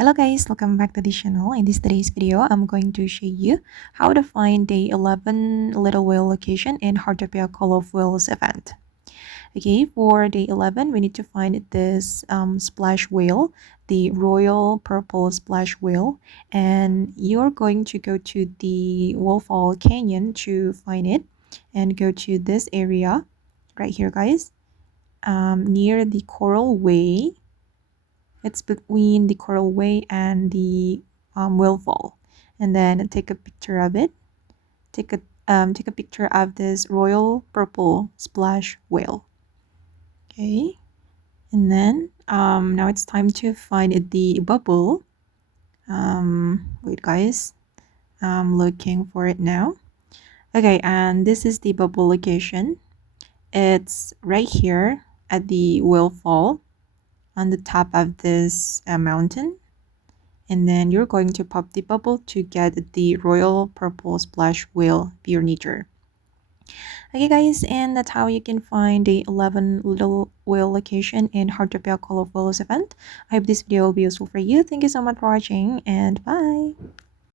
Hello guys, welcome back to the channel. In today's video, I'm going to show you how to find the 11 little whale location in Heartopia Call of Whales event. Okay, for day 11, we need to find this splash whale, the royal purple splash whale, and you're going to go to the Wheelfall Canyon to find it and go to this area right here, guys, near the Coral Way. It's between the Coral Way and the Whale, and then take a picture of it. Take a picture of this royal purple splash whale. Okay, and then now it's time to find the bubble. Wait, guys, I'm looking for it now. Okay, and this is the bubble location. It's right here at the Whale on the top of this mountain, and then you're going to pop the bubble to get the royal purple splash whale pure nature. Okay guys, and that's how you can find the 11 little whale location in Heartopia Call of Whales event. I hope this video will be useful for you. Thank you so much for watching, and bye.